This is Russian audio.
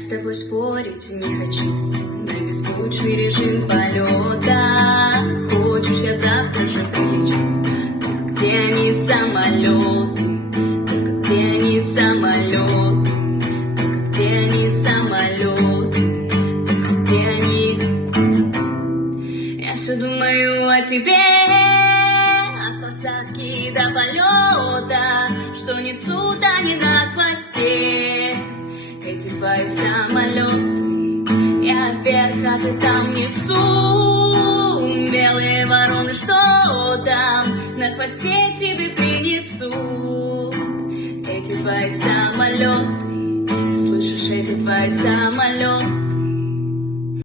с тобой спорить не хочу, на бескучный режим полета. Хочешь, я завтра же прилечу, только где они самолеты, только где они самолеты, только где они самолеты, только где они. Я все думаю о тебе, от посадки до полета, что несут они на хвосте эти твои самолеты. Я вверх, а ты там внизу, белые вороны, что там на хвосте тебе принесут эти твои самолеты. Слышишь, эти твои самолеты.